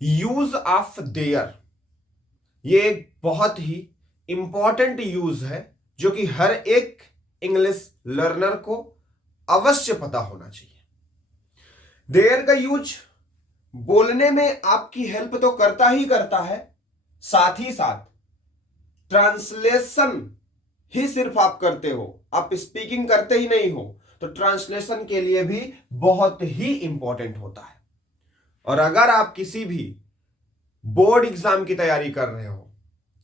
Use of their, ये एक बहुत ही इंपॉर्टेंट यूज है जो कि हर एक इंग्लिश लर्नर को अवश्य पता होना चाहिए। देयर का यूज बोलने में आपकी हेल्प तो करता ही करता है, साथ ही साथ ट्रांसलेशन ही सिर्फ आप करते हो, आप स्पीकिंग करते ही नहीं हो, तो ट्रांसलेशन के लिए भी बहुत ही इंपॉर्टेंट होता है। और अगर आप किसी भी बोर्ड एग्जाम की तैयारी कर रहे हो,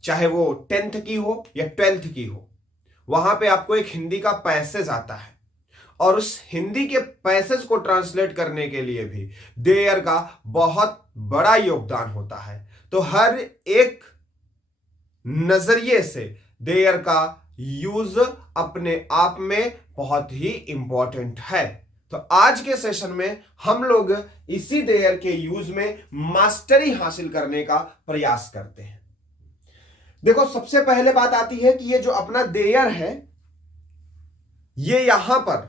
चाहे वो 10th की हो या 12th की हो, वहां पे आपको एक हिंदी का पैसेज आता है और उस हिंदी के पैसेज को ट्रांसलेट करने के लिए भी देयर का बहुत बड़ा योगदान होता है। तो हर एक नजरिए से देयर का यूज अपने आप में बहुत ही इंपॉर्टेंट है। तो आज के सेशन में हम लोग इसी देयर के यूज में मास्टरी हासिल करने का प्रयास करते हैं। देखो, सबसे पहले बात आती है कि ये जो अपना देयर है, ये यहां पर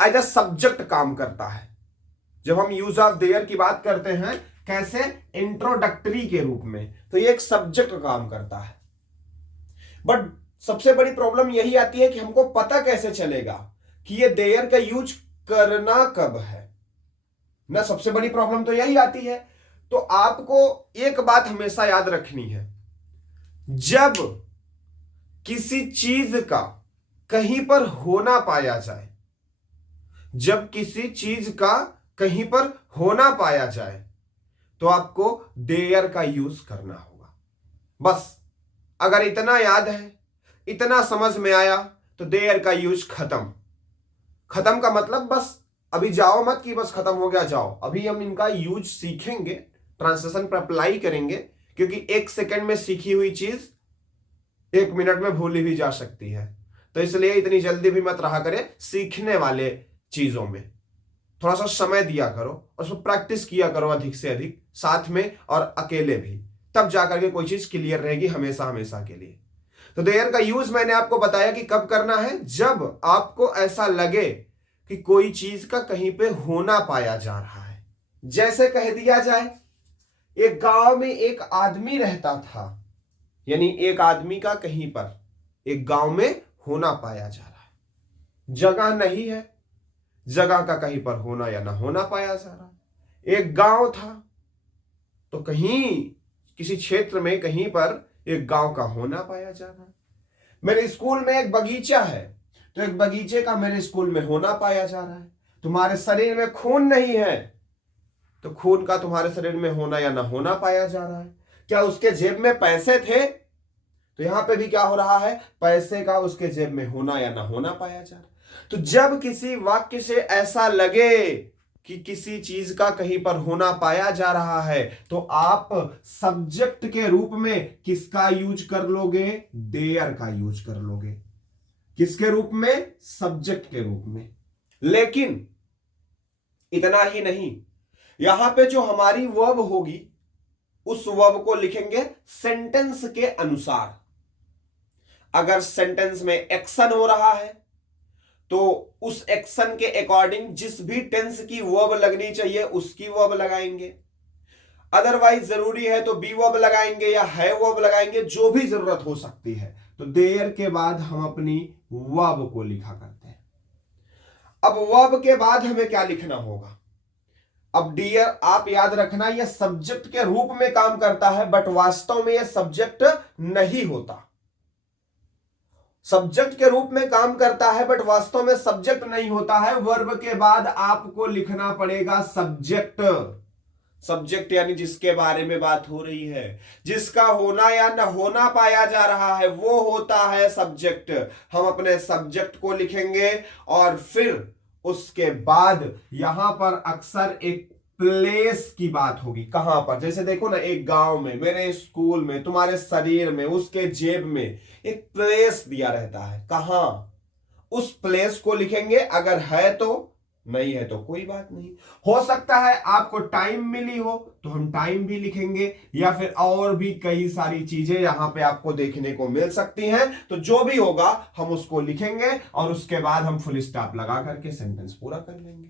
एज अ सब्जेक्ट काम करता है। जब हम यूज ऑफ देयर की बात करते हैं, कैसे, इंट्रोडक्टरी के रूप में, तो ये एक सब्जेक्ट काम करता है। बट सबसे बड़ी प्रॉब्लम यही आती है कि हमको पता कैसे चलेगा कि ये देयर का यूज करना कब है ना। सबसे बड़ी प्रॉब्लम तो यही आती है। तो आपको एक बात हमेशा याद रखनी है, जब किसी चीज का कहीं पर होना पाया जाए, जब किसी चीज का कहीं पर होना पाया जाए, तो आपको देयर का यूज करना होगा। बस अगर इतना याद है, इतना समझ में आया, तो देयर का यूज खत्म। खत्म का मतलब बस अभी जाओ मत कि बस खत्म हो गया जाओ। अभी हम इनका यूज सीखेंगे, ट्रांसलेशन पर अप्लाई करेंगे, क्योंकि 1 सेकंड में सीखी हुई चीज 1 मिनट में भूली भी जा सकती है। तो इसलिए इतनी जल्दी भी मत रहा करें सीखने वाले चीजों में। थोड़ा सा समय दिया करो और उसमें प्रैक्टिस किया करो अधिक से अधिक, साथ में और अकेले भी, तब जाकर के कोई चीज क्लियर रहेगी हमेशा हमेशा के लिए। तो देयर का यूज मैंने आपको बताया कि कब करना है, जब आपको ऐसा लगे कि कोई चीज का कहीं पे होना पाया जा रहा है। जैसे कह दिया जाए, एक गांव में एक आदमी रहता था, यानी एक आदमी का कहीं पर एक गांव में होना पाया जा रहा है। जगह नहीं है, जगह का कहीं पर होना या ना होना पाया जा रहा है। एक गांव था, तो कहीं किसी क्षेत्र में कहीं पर एक गांव का होना पाया जा रहा है। मेरे स्कूल में एक बगीचा है, तो एक बगीचे का मेरे स्कूल में होना पाया जा रहा है। तुम्हारे शरीर में खून नहीं है, तो खून का तुम्हारे शरीर में होना या ना होना पाया जा रहा है। क्या उसके जेब में पैसे थे, तो यहां पे भी क्या हो रहा है, पैसे का उसके जेब में होना या ना होना पाया जा रहा है। तो जब किसी वाक्य से ऐसा लगे कि किसी चीज का कहीं पर होना पाया जा रहा है, तो आप सब्जेक्ट के रूप में किसका यूज कर लोगे, देयर का यूज कर लोगे। किसके रूप में, सब्जेक्ट के रूप में। लेकिन इतना ही नहीं, यहां पे जो हमारी वर्ब होगी, उस वर्ब को लिखेंगे सेंटेंस के अनुसार। अगर सेंटेंस में एक्शन हो रहा है, तो उस एक्शन के अकॉर्डिंग जिस भी टेंस की वर्ब लगनी चाहिए उसकी वर्ब लगाएंगे। अदरवाइज जरूरी है तो बी वर्ब लगाएंगे या है वर्ब लगाएंगे, जो भी जरूरत हो सकती है। तो देयर के बाद हम अपनी वर्ब को लिखा करते हैं। अब वर्ब के बाद हमें क्या लिखना होगा। अब डियर आप याद रखना, यह सब्जेक्ट के रूप में काम करता है, बट वास्तव में यह सब्जेक्ट नहीं होता। सब्जेक्ट के रूप में काम करता है, बट वास्तव में सब्जेक्ट नहीं होता है। वर्ब के बाद आपको लिखना पड़ेगा सब्जेक्ट। सब्जेक्ट यानी जिसके बारे में बात हो रही है, जिसका होना या न होना पाया जा रहा है, वो होता है सब्जेक्ट। हम अपने सब्जेक्ट को लिखेंगे और फिर उसके बाद यहां पर अक्सर एक प्लेस की बात होगी। कहां पर, जैसे देखो ना, एक गांव में, मेरे स्कूल में, तुम्हारे शरीर में, उसके जेब में एक प्लेस दिया रहता है। कहां, उस प्लेस को लिखेंगे। अगर है तो, नहीं है तो कोई बात नहीं। हो सकता है आपको टाइम मिली हो तो हम टाइम भी लिखेंगे, या फिर और भी कई सारी चीजें यहां पे आपको देखने को मिल सकती हैं। तो जो भी होगा हम उसको लिखेंगे और उसके बाद हम फुल स्टॉप लगा करके सेंटेंस पूरा कर लेंगे।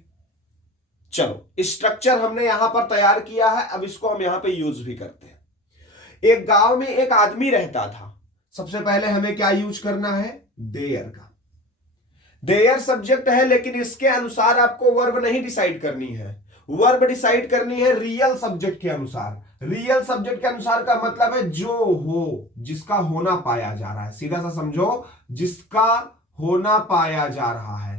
चलो स्ट्रक्चर हमने यहां पर तैयार किया है, अब इसको हम यहां पे यूज भी करते हैं। एक गांव में एक आदमी रहता था। सबसे पहले हमें क्या यूज करना है? देयर का। देयर सब्जेक्ट है, लेकिन इसके अनुसार आपको वर्ब नहीं डिसाइड करनी है, वर्ब डिसाइड करनी है रियल सब्जेक्ट के अनुसार। रियल सब्जेक्ट के अनुसार का मतलब है जो हो, जिसका होना पाया जा रहा है। सीधा सा समझो, जिसका होना पाया जा रहा है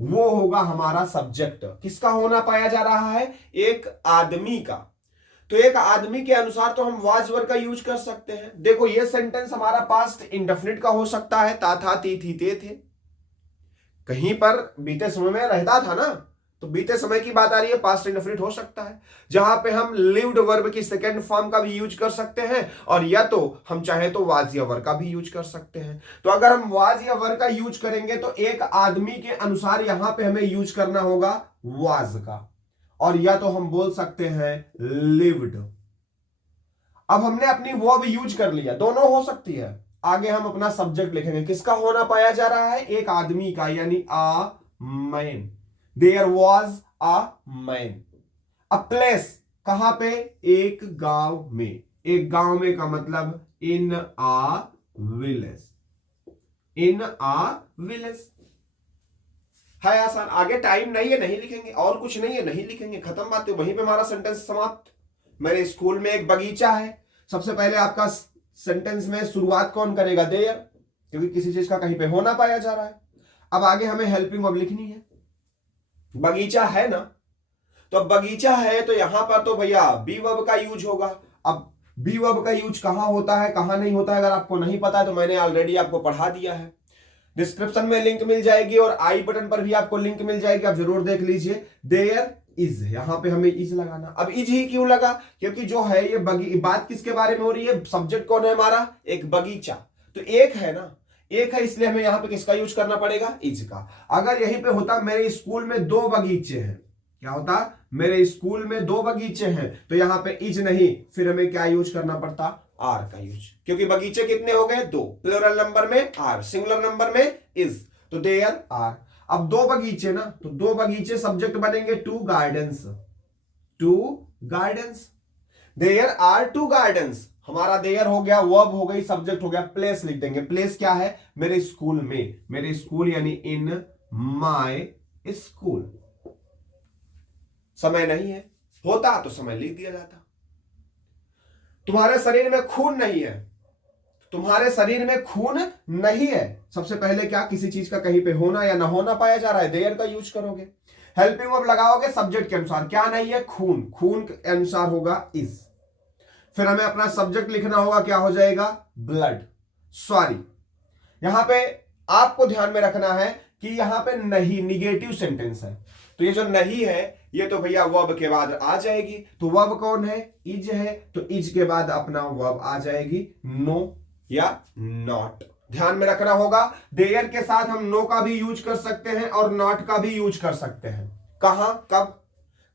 वो होगा हमारा सब्जेक्ट। किसका होना पाया जा रहा है? एक आदमी का। तो एक आदमी के अनुसार तो हम वाज वर्ब का यूज कर सकते हैं। देखो ये सेंटेंस हमारा पास्ट इंडेफिनिट का हो सकता है, था ती थी ते थे। कहीं पर बीते समय में रहता था ना, तो बीते समय की बात आ रही है, पास्ट इंडेफिनिट हो सकता है। जहां पे हम लिव्ड वर्ब की सेकंड फॉर्म का भी यूज कर सकते हैं, और या तो हम चाहे तो वाज या वर का भी यूज कर सकते हैं। तो अगर हम वाज या वर का यूज करेंगे तो एक आदमी के अनुसार यहां पे हमें यूज करना होगा वाज का, और या तो हम बोल सकते हैं लिव्ड। अब हमने अपनी वर्ब यूज कर लिया, दोनों हो सकती है। आगे हम अपना सब्जेक्ट लिखेंगे। किसका होना पाया जा रहा है? एक आदमी का, यानी a man. There was a man. A place, कहां पे? एक गांव में। एक गांव में का मतलब इन आ विलेज। इन आ विलेज है आसान। आगे टाइम नहीं है, नहीं लिखेंगे, और कुछ नहीं है, नहीं लिखेंगे, खत्म बात है, वहीं पे हमारा सेंटेंस समाप्त। मेरे स्कूल में एक बगीचा है। सबसे पहले आपका सेंटेंस में शुरुआत कौन करेगा? देयर, क्योंकि किसी चीज का कहीं पे होना पाया जा रहा है। अब आगे हमें हेल्पिंग वर्ब लिखनी है। बगीचा है ना, तो अब बगीचा है तो यहां पर तो भैया बी वर्ब का यूज होगा। अब बी वर्ब का यूज कहां होता है, कहां नहीं होता है, अगर आपको नहीं पता है तो मैंने ऑलरेडी आपको पढ़ा दिया है। डिस्क्रिप्शन में लिंक मिल जाएगी और आई बटन पर भी आपको लिंक मिल जाएगी, आप जरूर देख लीजिए। देयर इज, यहां पे हमें इज लगाना। अब इज ही क्यों लगा? क्योंकि जो है ये बात किसके बारे में हो रही है? सब्जेक्ट कौन है हमारा? एक बगीचा। तो एक है ना, एक है, इसलिए हमें यहां पे किसका यूज करना पड़ेगा? इज का। अगर यहीं पे होता मेरे स्कूल में 2 बगीचे हैं, क्या होता? मेरे स्कूल में 2 बगीचे हैं, तो यहां पे इज नहीं, फिर हमें क्या यूज करना पड़ता? आर का यूज। क्योंकि बगीचे कितने हो गए? 2। प्लूरल नंबर में आर, सिंगुलर नंबर में इज, तो देयर आर। अब 2 बगीचे ना, तो 2 बगीचे सब्जेक्ट बनेंगे 2 gardens. 2 gardens. There are 2 gardens. हमारा देयर हो गया, वर्ब हो गई, सब्जेक्ट हो गया। प्लेस लिख देंगे। प्लेस क्या है? मेरे स्कूल में। मेरे स्कूल यानी इन माय स्कूल। समय नहीं है, होता तो समय लिख दिया जाता। तुम्हारे शरीर में खून नहीं है, तुम्हारे शरीर में खून नहीं है। सबसे पहले क्या? किसी चीज का कहीं पे होना या ना होना पाया जा रहा है, देयर का यूज करोगे। हेल्पिंग वर्ब लगाओगे सब्जेक्ट के अनुसार। क्या नहीं है? खून। खून के अनुसार होगा इज। फिर हमें अपना सब्जेक्ट लिखना होगा, क्या हो जाएगा? ब्लड। सॉरी, यहां पे आपको ध्यान में रखना है कि यहां पे नहीं, निगेटिव सेंटेंस है, तो ये जो नहीं है ये तो भैया वर्ब के बाद आ जाएगी। तो वर्ब कौन है? इज है, तो इज के बाद अपना वर्ब आ जाएगी नो या नॉट। ध्यान में रखना होगा, देयर के साथ हम नो का भी यूज कर सकते हैं और नॉट का भी यूज कर सकते हैं। कहां, कब?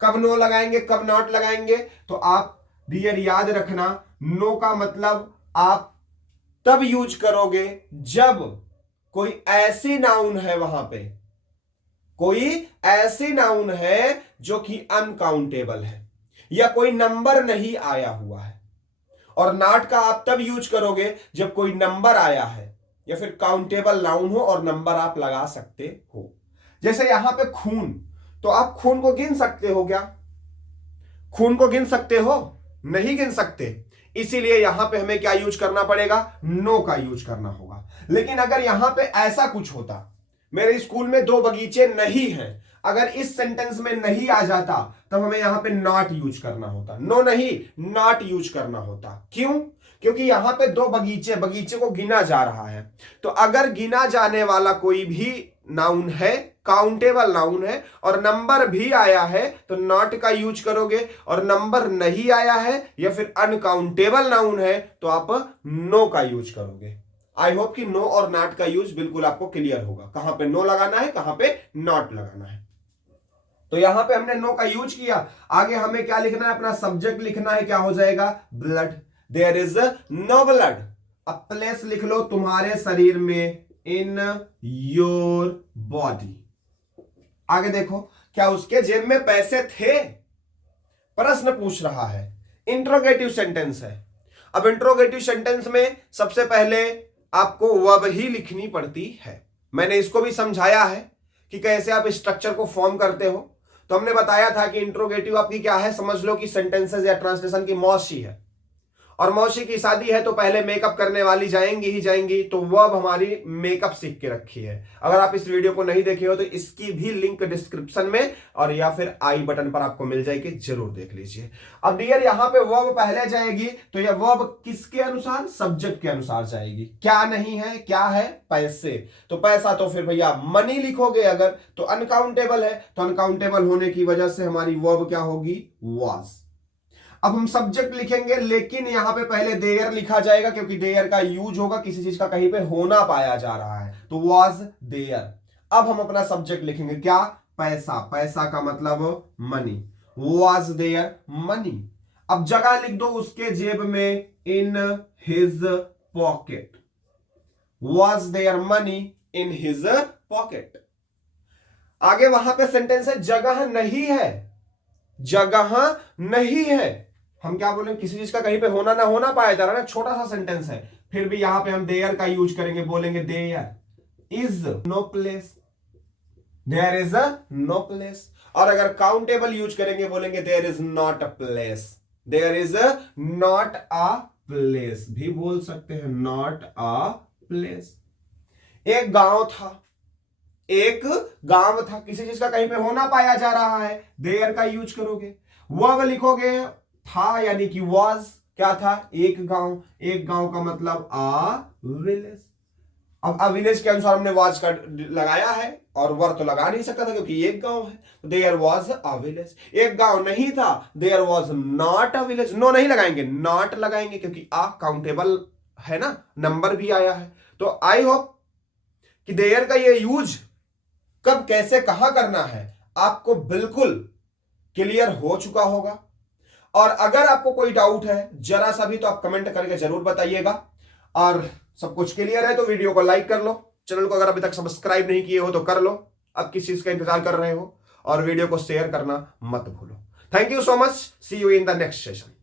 कब नो लगाएंगे, कब नॉट लगाएंगे? तो आप डियर याद रखना, नो का मतलब आप तब यूज करोगे जब कोई ऐसी नाउन है, वहां पे कोई ऐसी नाउन है जो कि अनकाउंटेबल है या कोई नंबर नहीं आया हुआ है। और नॉट का आप तब यूज करोगे जब कोई नंबर आया है या फिर काउंटेबल नाउन हो और नंबर आप लगा सकते हो। जैसे यहां पे खून, तो आप खून को गिन सकते हो क्या? खून को गिन सकते हो? नहीं गिन सकते। इसीलिए यहां पे हमें क्या यूज करना पड़ेगा? नो का यूज करना होगा। लेकिन अगर यहां पे ऐसा कुछ होता, मेरे स्कूल में 2 बगीचे नहीं हैं, अगर इस सेंटेंस में नहीं आ जाता तब हमें यहां पे नॉट यूज करना होता। नो नहीं, नॉट यूज करना होता। क्यों? क्योंकि यहां पे 2 बगीचे, बगीचे को गिना जा रहा है। तो अगर गिना जाने वाला कोई भी नाउन है, काउंटेबल नाउन है और नंबर भी आया है, तो नॉट का यूज करोगे। और नंबर नहीं आया है या फिर अनकाउंटेबल नाउन है तो आप नो का यूज करोगे। आई होप कि नो और नॉट का यूज बिल्कुल आपको क्लियर होगा, कहां पे नो लगाना है, कहां पे नॉट लगाना है। तो यहां पे हमने नो का यूज किया। आगे हमें क्या लिखना है? अपना सब्जेक्ट लिखना है, क्या हो जाएगा? Blood. There is no blood. अब प्लेस लिख लो, तुम्हारे शरीर में, इन योर बॉडी। आगे देखो, क्या उसके जेब में पैसे थे? प्रश्न पूछ रहा है, इंट्रोगेटिव सेंटेंस है। अब इंट्रोगेटिव सेंटेंस में सबसे पहले आपको वर्ब ही लिखनी पड़ती है। मैंने इसको भी समझाया है कि कैसे आप स्ट्रक्चर को फॉर्म करते हो। तो हमने बताया था कि इंट्रोगेटिव आपकी क्या है, समझ लो कि सेंटेंसेस या ट्रांसलेशन की मौसी है, और मौसी की शादी है तो पहले मेकअप करने वाली जाएंगी ही जाएंगी, तो वर्ब हमारी मेकअप सीख के रखी है। अगर आप इस वीडियो को नहीं देखे हो तो इसकी भी लिंक डिस्क्रिप्शन में और या फिर आई बटन पर आपको मिल जाएगी, जरूर देख लीजिए। अब डियर यहां पे वर्ब पहले जाएगी तो यह वर्ब किसके अनुसार, सब्जेक्ट के अनुसार जाएगी। क्या नहीं है, क्या है, पैसे। तो पैसा तो फिर भैया मनी लिखोगे, अगर तो अनकाउंटेबल है, तो अनकाउंटेबल होने की वजह से हमारी वर्ब क्या होगी, वाज। अब हम सब्जेक्ट लिखेंगे, लेकिन यहां पे पहले देयर लिखा जाएगा क्योंकि देयर का यूज होगा, किसी चीज का कहीं पे होना पाया जा रहा है, तो वाज देयर। अब हम अपना सब्जेक्ट लिखेंगे क्या, पैसा। पैसा का मतलब मनी, वाज देयर मनी। अब जगह लिख दो उसके जेब में, in his pocket. Was their money in his pocket. आगे वहां पे सेंटेंस है, जगह नहीं है। जगह नहीं है, हम क्या बोलेंगे, किसी चीज का कहीं पे होना ना होना पाया जा रहा है ना, छोटा सा सेंटेंस है, फिर भी यहां पे हम देयर का यूज करेंगे, बोलेंगे there is no place. There is a no place. और अगर काउंटेबल यूज करेंगे, बोलेंगे there is not a place. There is not a place भी बोल सकते हैं, नॉट अ प्लेस। एक गांव था, एक गांव था, किसी चीज का कहीं पे होना पाया जा रहा है, देयर का यूज करोगे। वर्ब लिखोगे, था यानी कि वाज, क्या था, एक गांव। एक गांव का मतलब आ विलेज। अब आ विलेज के अनुसार हमने वाज का लगाया है, और वर्ब तो लगा नहीं सकता था क्योंकि एक गांव है, तो देयर वाज अ विलेज। एक गांव नहीं था, there was not a village. No नहीं लगाएंगे, नॉट लगाएंगे क्योंकि आ काउंटेबल है ना, नंबर भी आया है। तो आई होप कि देयर का ये यूज कब कैसे कहां करना है आपको बिल्कुल क्लियर हो चुका होगा। और अगर आपको कोई डाउट है जरा सा भी, तो आप कमेंट करके जरूर बताइएगा। और सब कुछ क्लियर है तो वीडियो को लाइक कर लो, चैनल को अगर अभी तक सब्सक्राइब नहीं किए हो तो कर लो, अब किस चीज का इंतजार कर रहे हो, और वीडियो को शेयर करना मत भूलो। Thank you so much, see you in the next session.